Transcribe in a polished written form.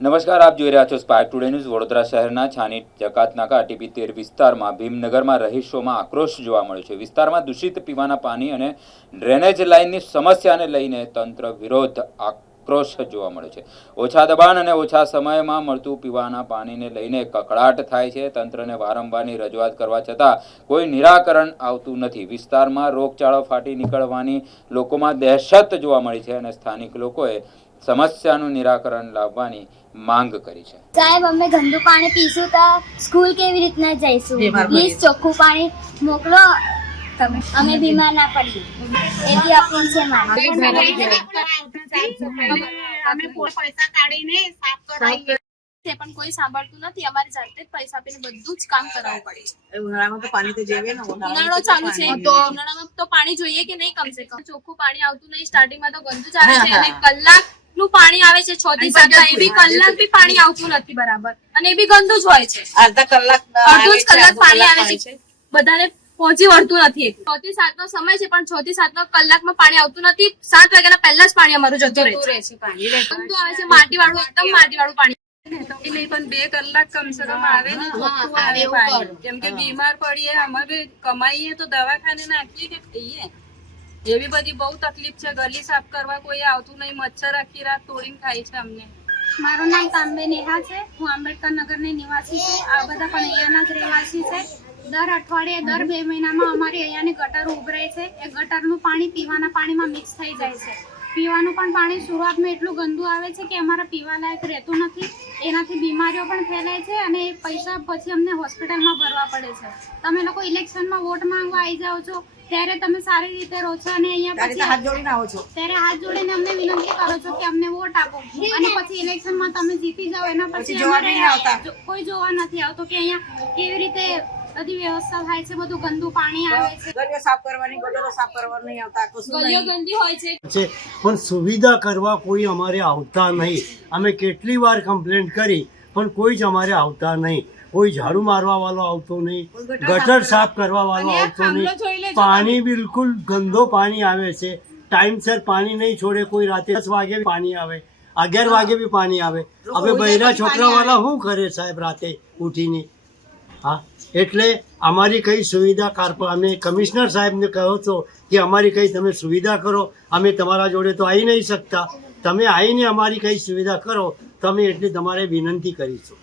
નમસ્કાર, આપ જોઈ રહ્યા છો સ્પાર્ક ટુડે ન્યૂઝ। વડોદરા શહેરના છાની જકાતનાકા ટીપી 13 વિસ્તારમાં ભીમનગરમાં રહીશોમાં આક્રોશ જોવા મળ્યો છે। વિસ્તારમાં દૂષિત પીવાના પાણી અને ડ્રેનેજ લાઇનની સમસ્યાને લઈને તંત્ર વિરોધ આક્રોશ જોવા મળ્યો છે। ઓછા દબાણ અને ઓછા સમયમાં મળતું પીવાના પાણીને લઈને કકળાટ થાય છે। તંત્રને વારંવારની રજૂઆત કરવા છતાં કોઈ નિરાકરણ આવતું નથી। વિસ્તારમાં રોગચાળો ફાટી નીકળવાની લોકોમાં દહેશત જોવા મળી છે અને સ્થાનિક લોકોએ સમસ્યાનું નિરાકરણ લાવવાની માંગ કરી છે। સાહેબ, અમે ગંદુ પાણી પીશું તો સ્કૂલ કેવી રીતના જઈશું? પ્લીઝ ચોખ્ખું પાણી મોકલો, તમે અમે બીમાર ના પડીએ એવી અપીલ છે મારી। પૈસા કાઢીને સાફ કરાવીએ પણ કોઈ સાંભળતું નથી। અમારે જાતે જ પૈસા આપીને બધું જ કામ કરાવવું પડે છે। ઉનાળામાં તો પાણી તો જોઈએ ને, ઉનાળો ચાલુ છે તો ઉનાળામાં તો પાણી જોઈએ કે નહીં? કમસે કમ ચોખ્ખું પાણી આવતું નહીં। સ્ટાર્ટિંગમાં તો ગંદુ જ આવે છે અને કલાકનું પાણી આવે છે 6 થી 7 એ બી કલાક બી પાણી આવતું નથી બરાબર અને એ બી ગંદુ જ હોય છે। અડધો કલાક પાણી આવે છે, બધાને પહોંચી વળતું નથી। 6 થી 7 નો સમય છે પણ 6 થી 7 નો કલાકમાં પાણી આવતું નથી। 7 વાગ્યાના પહેલા જ પાણી અમારું જતું રહે છે। ગંદુ આવે છે, માટી વાળું, એકદમ માટી વાળું પાણી। નહીં પણ 2 કલાક કમસે કમ આવે ને ચોખ્ખું આવે પાણી, કેમ કે બીમાર પડીએ, અમે કમાઈએ તો દવાખાને નાખીએ કે ખાઈએ, એવી બધી બહુ તકલીફ છે। ગલી સાફ કરવા કોઈ આવતું નહીં, મચ્છર આખી રાત તોડીને ખાય છે અમને। મારું નામ કાંબે નેહા છે, હું આંબેડકર નગરની નિવાસી છું। આ બધા પણ અહીંયાના જ રહેવાસી છે। દર અઠવાડિયે, દર 2 મહિનામાં અમારી અહીંયાની ગટર ઉભરાય છે। એ ગટરનું પાણી પીવાના પાણીમાં મિક્સ થઈ જાય છે। પીવાનું પણ પાણી શરૂઆતમાં એટલું ગંદુ આવે છે કે અમારા પીવા લાયક રહેતું નથી। એનાથી બીમારીઓ પણ ફેલાય છે અને એ પૈસા પછી અમને હોસ્પિટલમાં ભરવા પડે છે। તમે લોકો ઇલેક્શનમાં વોટ માંગવા આવી જાઓ છો ત્યારે તમે સારી રીતે રહો છો અને અહીંયા પછી હાથ જોડીને આવો છો, ત્યારે હાથ જોડીને અમને વિનંતી કરો છો કે અમને વોટ આપો અને પછી ઇલેક્શનમાં તમે જીતી જાઓ એના પછી કોઈ જોવા નથી આવતો કે અહીંયા કેવી રીતે બધી વ્યવસ્થા થાય છે। બધું ગંદુ પાણી આવે છે, ગલીઓ સાફ કરવાની, ગટરો સાફ કરવા નહીં આવતા, ગલીઓ ગંદી હોય છે પણ સુવિધા કરવા કોઈ અમારે આવતા નહીં। અમે કેટલી વાર કમ્પ્લેન્ટ કરી પણ કોઈ જ અમારે આવતા નહીં। કોઈ ઝાડુ મારવા વાળો આવતો નહીં, ગટર સાફ કરવા વાળો આવતો નહીં। પાણી બિલકુલ ગંદો પાણી આવે છે। ટાઈમસર પાણી નહીં છોડે કોઈ। રાતે 10 વાગે પાણી આવે, 11 વાગે બી પાણી આવે। હવે બૈરા છોકરા વાળા શું કરે સાહેબ રાતે ઉઠીને? હા, એટલે અમારી કઈ સુવિધા અમે કમિશનર સાહેબને કહો છો કે અમારી કઈ તમે સુવિધા કરો। અમે તમારા જોડે તો આવી નહીં શકતા, તમે આવીને અમારી કઈ સુવિધા કરો, તમે એટલી તમારે વિનંતી કરીશું।